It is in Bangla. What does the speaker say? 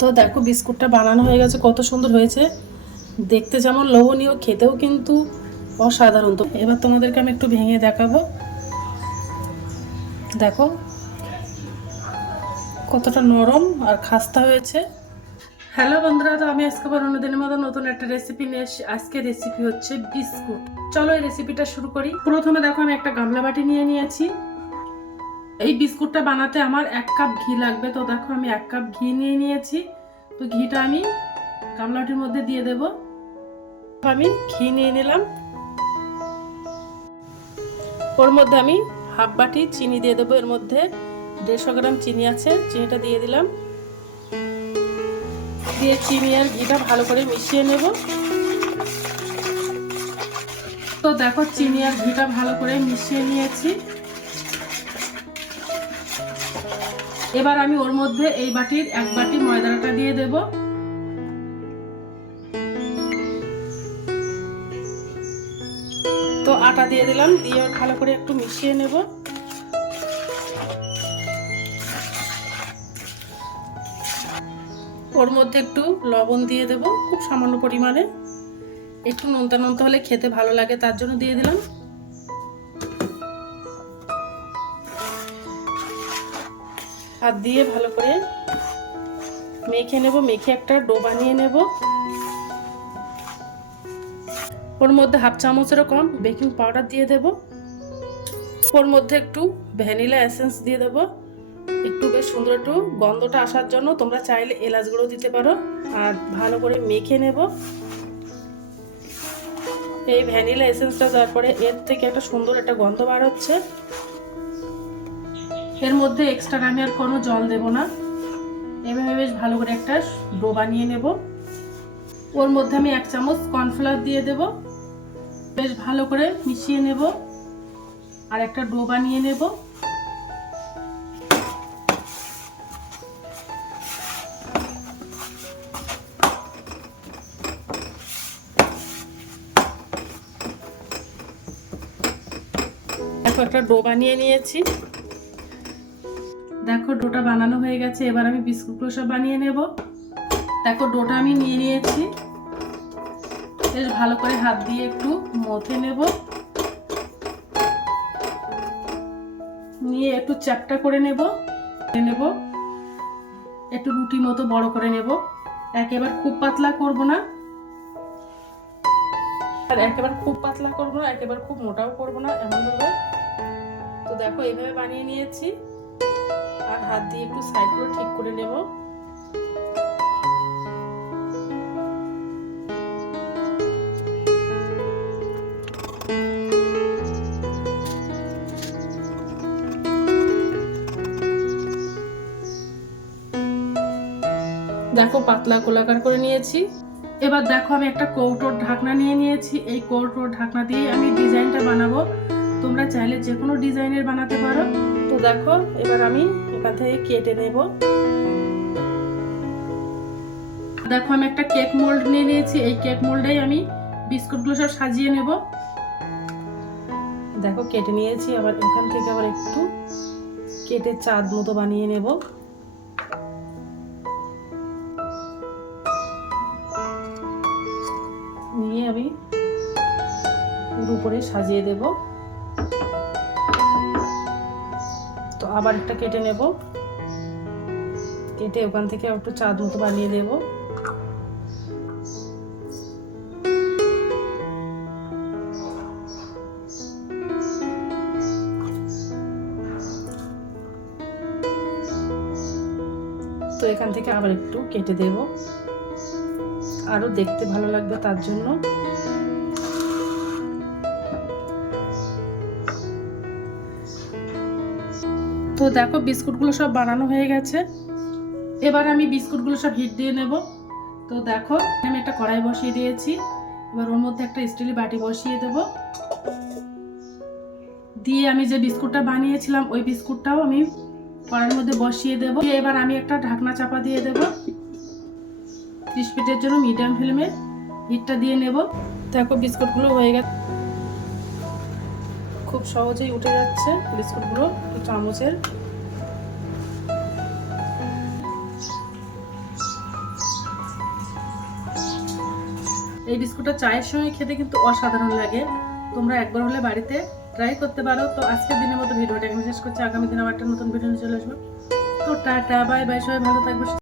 তো দেখো বিস্কুটটা বানানো হয়ে গেছে, কত সুন্দর হয়েছে। দেখতে যেমন লোভনীয়, খেতেও কিন্তু অসাধারণ। তো এবার তোমাদেরকে আমি একটু ভেঙে দেখাবো। দেখো, কতটা নরম আর খাস্তা হয়েছে। হ্যালো বন্ধুরা, তো আমি আজকে আবার অন্যদিনের মতো নতুন একটা রেসিপি নিয়ে এসেছি আজকে রেসিপি হচ্ছে বিস্কুট। চলো এই রেসিপিটা শুরু করি। প্রথমে দেখো আমি একটা গামলা বাটি নিয়ে নিয়েছি। এই বিস্কুটটা বানাতে আমার এক কাপ ঘি লাগবে। তো দেখো, আমি এক কাপ ঘি নিয়ে নিয়েছি। তো ঘিটা আমি গামলাটির মধ্যে দিয়ে দেব। আমি ঘি নিয়ে নিলাম। ওর মধ্যে আমি হাফ বাটি চিনি দিয়ে দেবো। এর মধ্যে দেড়শো গ্রাম চিনি আছে, চিনিটা দিয়ে দিলাম। দিয়ে চিনি আর ঘিটা ভালো করে মিশিয়ে নেব। তো দেখো, চিনি আর ঘিটা ভালো করে মিশিয়ে নিয়েছি। এবার আমি ওর মধ্যে এই বাটির এক বাটি ময়দাটা দিয়ে দেব। তো আটা দিয়ে দিলাম, দিয়ে ভালো করে একটু মিশিয়ে নেব। ওর মধ্যে একটু লবণ দিয়ে দেব, খুব সামান্য পরিমাণে। একটু নোনতা নোনতা হলে খেতে ভালো লাগে, তার জন্য দিয়ে দিলাম। হাত দিয়ে ভালো করে মেখে নেব, মেখে একটা ডো বানিয়ে নেব। ওর মধ্যে হাফ চামচেরও কম বেকিং পাউডার দিয়ে দেব। ওর মধ্যে একটু ভ্যানিলা এসেন্স দিয়ে দেব। একটু বেশ সুন্দর একটু গন্ধটা আসার জন্য তোমরা চাইলে এলাচ গুঁড়ো দিতে পারো। আর ভালো করে মেখে নেব। এই ভ্যানিলা এসেন্সটা দেওয়ার পরে এর থেকে একটা সুন্দর একটা গন্ধ বার হচ্ছে। এর মধ্যে এক্সট্রা আমি আর কোনো জল দেব না। এভাবে বেশ ভালো করে একটা ডো বানিয়ে নেব। ওর মধ্যে আমি এক চামচ কর্নফ্লাওয়ার দিয়ে দেব। বেশ ভালো করে মিশিয়ে নেব। আর একটা ডো বানিয়ে নেব। একটা ডো বানিয়ে নিয়েছি। দেখো, ডোটা বানানো হয়ে গেছে, এবার আমি বিস্কুটগুলো সব বানিয়ে নেব। দেখো, ডোটা আমি নিয়ে নিয়েছি। বেশ ভালো করে হাত দিয়ে একটু মথে নেব। নিয়ে একটু চ্যাপটা করে নেব। নেব। একটু রুটি মতো বড় করে নেব। একেবারে খুব পাতলা করব না। আর একেবারে খুব পাতলা করব না, একেবারে খুব মোটাও করব না, এমনভাবে। তো দেখো, এইভাবে বানিয়ে নিয়েছি। হাত দিয়ে একটু সাইডগুলো ঠিক করে নেব। দেখো পাতলা গোলাকার করে নিয়েছি। এবার দেখো আমি একটা কৌটোর ঢাকনা নিয়ে নিয়েছি। এই কৌটোর ঢাকনা দিয়ে আমি ডিজাইনটা বানাবো। তোমরা চাইলে যে কোনো ডিজাইনের বানাতে পারো। তো দেখো, এবার আমি এখান থেকে কেটে নেব। দেখো, আমি একটা কেক মোল্ড নিয়ে নিয়েছি। এই কেক মোল্ডেই আমি বিস্কুটগুলো সব সাজিয়ে নেব। দেখো, কেটে নিয়েছি। আবার এখান থেকে আবার একটু কেটে চাঁদ মতো বানিয়ে নেব। নিয়ে আমি উপরে সাজিয়ে দেবো। আবার একটা কেটে নেব। কেটে ওখান থেকে একটু চাঁদ মতো বানিয়ে দেব। তো এখান থেকে আবার একটু কেটে দেব। আরও দেখতে ভালো লাগবে তার জন্য। তো দেখো, বিস্কুটগুলো সব বানানো হয়ে গেছে। এবার আমি বিস্কুটগুলো সব হিট দিয়ে নেব। তো দেখো, আমি একটা কড়াই বসিয়ে দিয়েছি। এবার ওর মধ্যে একটা স্টিলের বাটি বসিয়ে দেব। দিয়ে আমি যে বিস্কুটটা বানিয়েছিলাম, ওই বিস্কুটটাও আমি কড়াইয়ের মধ্যে বসিয়ে দেব। এবার আমি একটা ঢাকনা চাপা দিয়ে দেব। ত্রিশ মিনিটের জন্য মিডিয়াম ফ্লেমে হিটটা দিয়ে নেব। দেখো, বিস্কুটগুলো হয়ে গেছে। খুব সহজেই উঠে যাচ্ছে বিস্কুটগুলো চামচের। এই বিস্কুটটা চায়ের সঙ্গে খেতে কিন্তু অসাধারণ লাগে। তোমরা একবার হলে বাড়িতে ট্রাই করতে পারো। তো আজকের দিনের মতো ভিডিওটা এখানে শেষ করছি। আগামী দিন আবার একটা নতুন ভিডিও নিয়ে চলে আসব। তো টাটা বাই বাই সবাই ভালো থাকবে